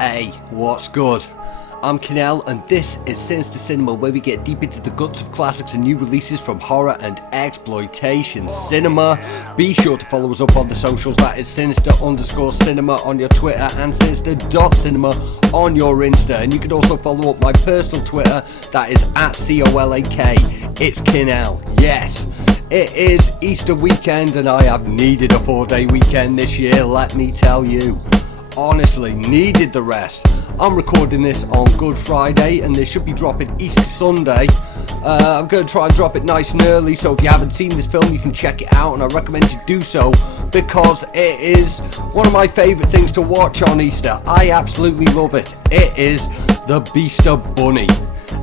Hey, what's good? I'm Kinell, and this is Sinister Cinema, where we get deep into the guts of classics and new releases from horror and exploitation cinema. Be sure to follow us up on the socials. That is Sinister_Cinema on your Twitter and Sinister.Cinema on your Insta. And you can also follow up my personal Twitter. That is @COLAK. It's Kinell. Yes, it is Easter weekend, and I have needed a 4-day weekend this year, let me tell you. Honestly, needed the rest. I'm recording this on Good Friday, and this should be dropping Easter Sunday. I'm going to try and drop it nice and early, so if you haven't seen this film, you can check it out, and I recommend you do so, because it is one of my favourite things to watch on Easter. I absolutely love it. It is the Beaster Bunny,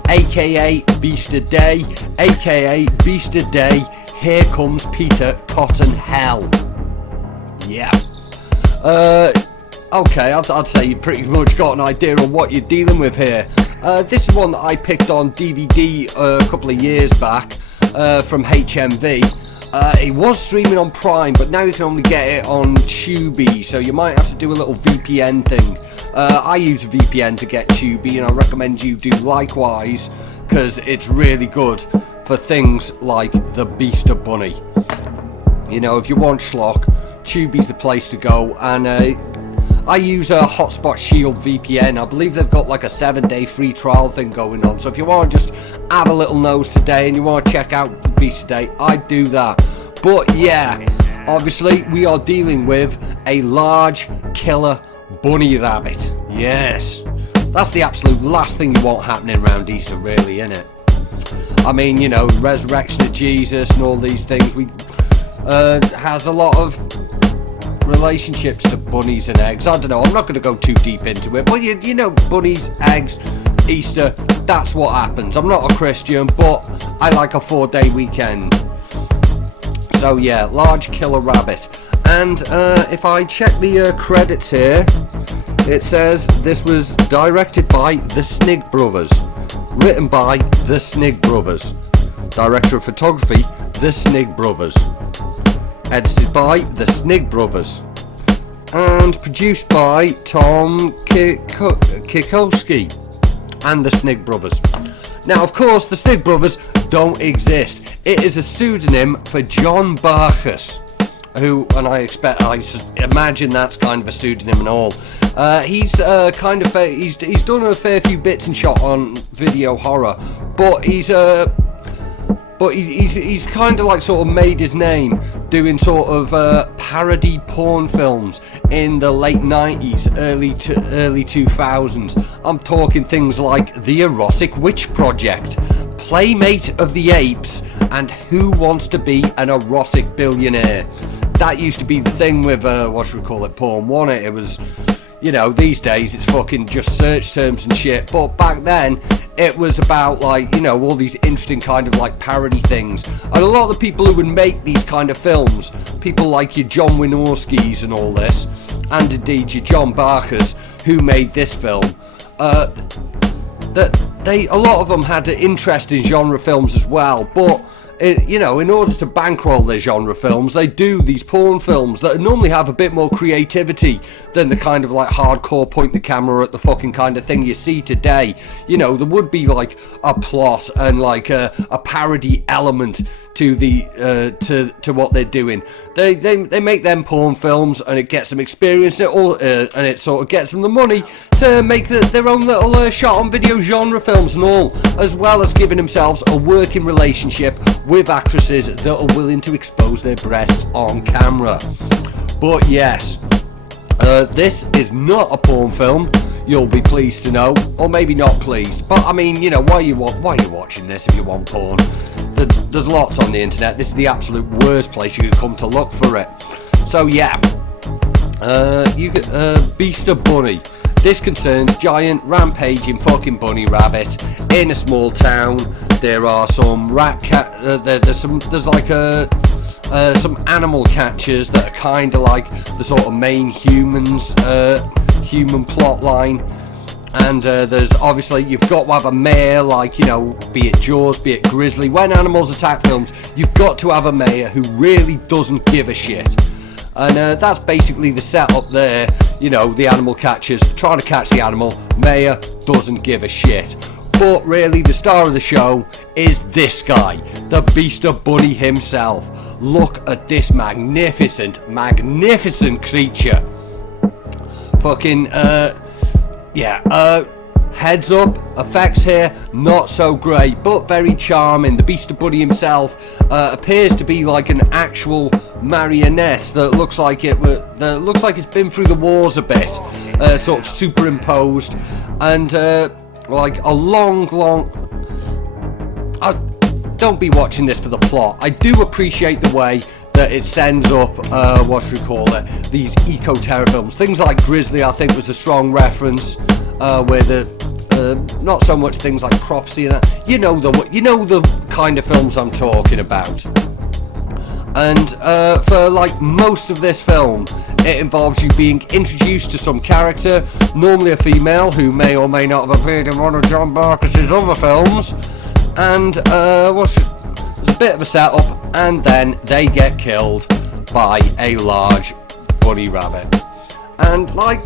aka Beaster Day, aka Beaster Day. Here comes Peter Cottonhell. Yeah. Okay, I'd say you've pretty much got an idea of what you're dealing with here. This is one that I picked on DVD a couple of years back from HMV. It was streaming on Prime, but now you can only get it on Tubi, so you might have to do a little VPN thing. I use a VPN to get Tubi, and I recommend you do likewise, because it's really good for things like the Beaster Bunny. You know, if you want schlock, Tubi's the place to go, and I use a Hotspot Shield VPN. I believe they've got like a 7-day free trial thing going on. So if you want to just have a little nose today and you want to check out Beaster Day, I'd do that. But yeah, obviously we are dealing with a large killer bunny rabbit. Yes, that's the absolute last thing you want happening around Easter, really, isn't it? I mean, you know, resurrection of Jesus and all these things. Has a lot of relationships to bunnies and eggs. I don't know, I'm not going to go too deep into it, but you know, bunnies, eggs, Easter, that's what happens. I'm not a Christian, but I like a 4-day weekend. So yeah, large killer rabbit. And if I check the credits here, it says this was directed by the Snig Brothers, written by the Snig Brothers, director of photography, the Snig Brothers, edited by the Snig Brothers, and produced by Tom Kikowski and the Snig Brothers. Now, of course, the Snig Brothers don't exist. It is a pseudonym for John Barkus, who, and I imagine that's kind of a pseudonym and all. He's done a fair few bits and shot on video horror, but he's kind of like sort of made his name doing sort of parody porn films in the late 90s, early 2000s. I'm talking things like The Erotic Witch Project, Playmate of the Apes, and Who Wants to Be an Erotic Billionaire. That used to be the thing with, porn, wasn't it? It was, you know, these days it's fucking just search terms and shit, but back then it was about, like, you know, all these interesting kind of like parody things. And a lot of the people who would make these kind of films, people like your John Wynorskis and all this, and indeed your John Barkus, who made this film, a lot of them had an interest in genre films as well, but you know, in order to bankroll their genre films, they do these porn films that normally have a bit more creativity than the kind of like hardcore point the camera at the fucking kind of thing you see today. You know, there would be like a plot and like a parody element to the to what they're doing. They make them porn films, and it gets them experience, and it sort of gets them the money to make their own little shot on video genre films and all, as well as giving themselves a working relationship with actresses that are willing to expose their breasts on camera. But yes, this is not a porn film, you'll be pleased to know, or maybe not pleased, but I mean, you know, why are you watching this if you want porn? There's lots on the internet. This is the absolute worst place you could come to look for it. So yeah, Beaster Bunny. This concerns giant rampaging fucking bunny rabbit in a small town. There are some there's like some animal catchers that are kind of like the sort of main human plot line. And there's obviously, you've got to have a mayor, like, you know, be it Jaws, be it Grizzly. When animals attack films, you've got to have a mayor who really doesn't give a shit. And that's basically the setup there. You know, the animal catchers trying to catch the animal. Mayor doesn't give a shit. But really, the star of the show is this guy, the Beaster Bunny himself. Look at this magnificent creature. Fucking, heads up, effects here, not so great, but very charming. The Beaster Bunny himself appears to be like an actual marionette that looks like it's been through the wars a bit, sort of superimposed, and like a long. Don't be watching this for the plot. I do appreciate the way that it sends up, these eco-terror films. Things like Grizzly, I think, was a strong reference, where not so much things like Prophecy and that. You know the kind of films I'm talking about. And for like most of this film, it involves you being introduced to some character, normally a female who may or may not have appeared in one of John Barkis's other films. And there's a bit of a setup, and then they get killed by a large bunny rabbit. And like,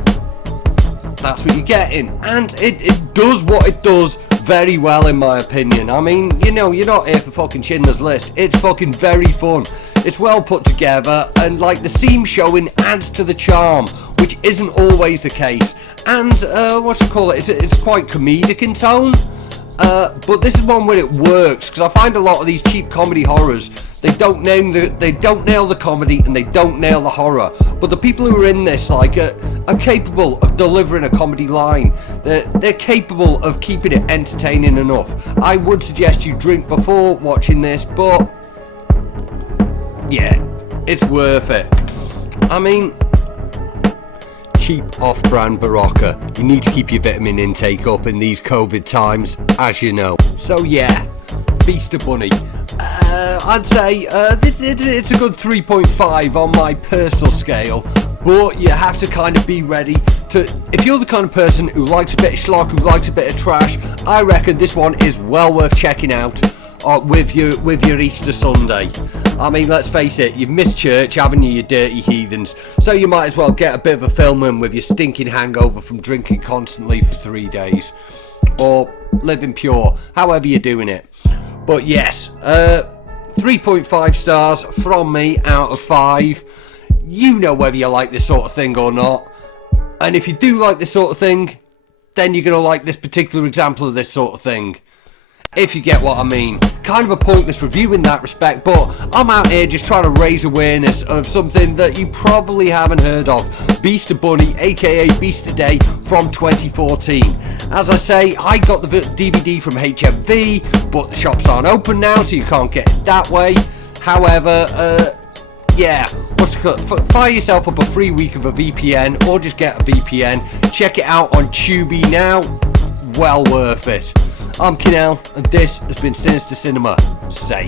that's what you're getting. And it does what it does very well, in my opinion. I mean, you know, you're not here for fucking Schindler's List. It's fucking very fun. It's well put together, and like the seam showing adds to the charm, which isn't always the case. And it's quite comedic in tone. But this is one where it works, because I find a lot of these cheap comedy horrors, they don't nail the comedy and they don't nail the horror. But the people who are in this are capable of delivering a comedy line. They're capable of keeping it entertaining enough. I would suggest you drink before watching this, but yeah, it's worth it. I mean, cheap off-brand Barocca. You need to keep your vitamin intake up in these COVID times, as you know. So yeah, Beaster Bunny. I'd say it's a good 3.5 on my personal scale, but you have to kind of be ready to. If you're the kind of person who likes a bit of schlock, who likes a bit of trash, I reckon this one is well worth checking out with your Easter Sunday. I mean, let's face it, you've missed church, haven't you dirty heathens? So you might as well get a bit of a film in with your stinking hangover from drinking constantly for 3 days. Or living pure, however you're doing it. But yes, 3.5 stars from me out of 5. You know whether you like this sort of thing or not. And if you do like this sort of thing, then you're going to like this particular example of this sort of thing. If you get what I mean. Kind of a pointless review in that respect, but I'm out here just trying to raise awareness of something that you probably haven't heard of. Beaster Bunny, aka Beaster Day, from 2014. As I say, I got the DVD from HMV, but the shops aren't open now, so you can't get it that way. However, fire yourself up a free week of a VPN, or just get a VPN. Check it out on Tubi now. Well worth it. I'm Kinell, and this has been Sinister Cinema. Safe.